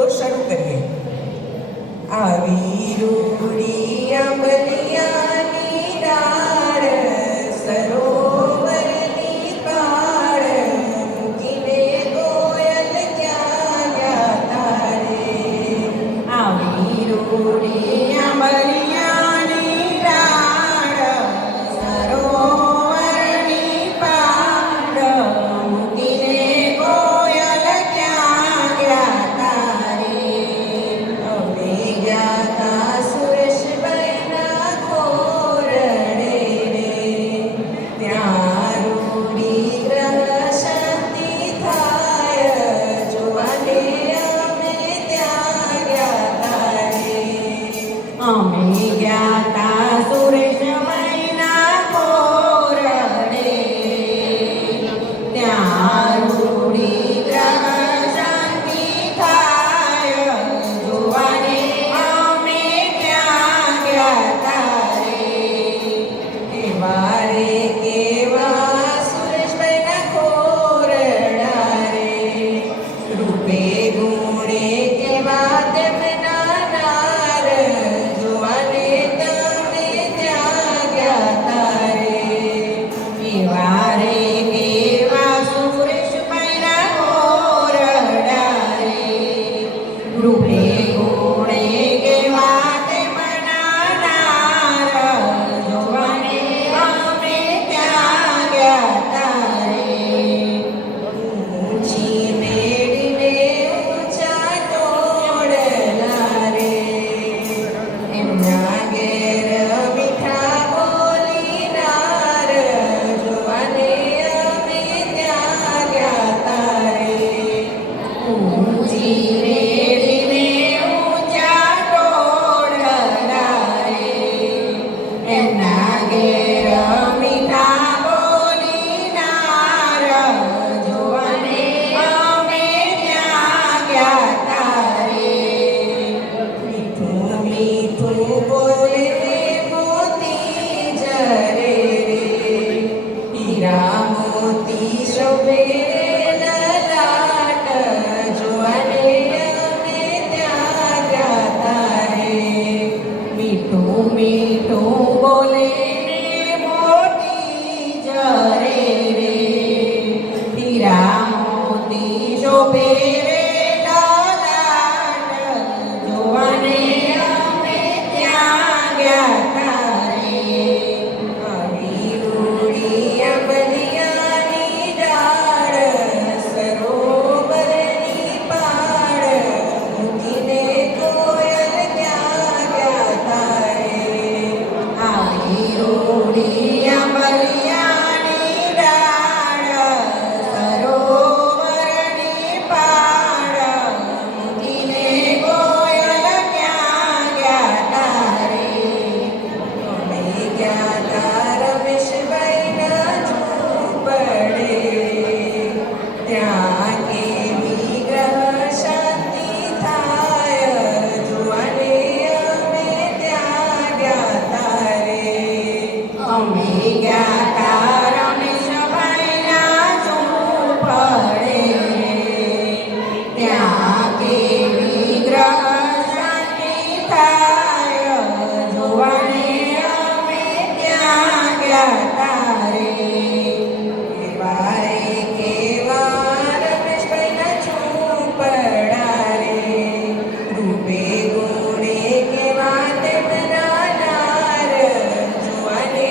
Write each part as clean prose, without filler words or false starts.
તો શરૂ કરીએ. આવી રૂડી આંબલિયાની ડાળ સરોવરની પાળ મૂકીને કોયલ ક્યાં ગયા તારે. આવી રૂડી આંબલિયાની ડાળ સરોવરની પાળ મૂકીને કોયલ ક્યાં ગયા તારે. અમે ગયા તા સુરેશભાઈના ખોરડે રે, ત્યાં રૂડી ગ્રહ શાંતિ થાય જોવાને અમે ત્યાં ગયા તારે. અમે ગયા તા સુરેશભાઈના ખોરડે, ત્યાં રૂડી ગ્રહ શાંતિ થાય જોવાને અમે ત્યાં ગયા તારે. કેવા રે કેવા સુરેશભાઈના ખોરડા રે, રૂપે ગુણે કેવા તેમના નાર જોવાને તમે ત્યાં ગયા તારે. કેવા રે કેવા સુરેશભાઈના ખોરડા રે, રૂપે ગુણે કેવા તેમના નાર જોવાને અમે ત્યાં ગયા તારે. ઊંચી મેડીને ઊંચા ટોળલા રે, એમના ઘેર મીઠા બોલીનાર જોવાને અમે ત્યાં ગયા તારે. ઊંચી રેડીને ઊંચા ટોળલા રે, એમના ઘેર મીઠા બોલીનાર જોવાને અમે ત્યાં ગયા તારે. મીઠું મીઠું બોલે રે મોતી જરે રે, હીરા મોતી શોભે લલાટ જોવાને અમે ત્યાં ગયા તારે. મીઠું મીઠું બોલે રે મોતી જરે રે, હીરા મોતી શોભે રે લલાટ જોવાને અમે ત્યાં ગયા તારે. આવી રૂડી આંબલિયાની ડાળ સરોવરની પાળ મૂકીને કોયલ ક્યાં ગયા તારે. આવી રૂડી આંબલિયાની ડાળ સરોવરની પાળ મૂકીને કોયલ ક્યાં ગયા તારે. અમે ગયા તા રમેશભાઈના ઝૂંપડે, ત્યાં કેવી ગ્રહ શાંતિ થાય જોવાને અમે ત્યાં ગયા તારે. અમે ગયા તા રમેશભાઈના ઝૂંપડે, ત્યાં કેવી ગ્રહ શાંતિ થાય જોવાને અમે ત્યાં ગયા તારે. કેવા રે કેવા રમેશભાઈના ઝૂંપડા રે, રૂપે ગુણે કેવા તેમના નાર જોવાને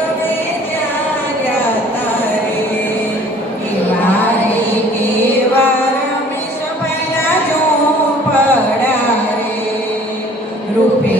અમે ત્યાં ગયા તારે. કેવા રે કેવા રમેશભાઈના ઝૂંપડા રે, રૂપે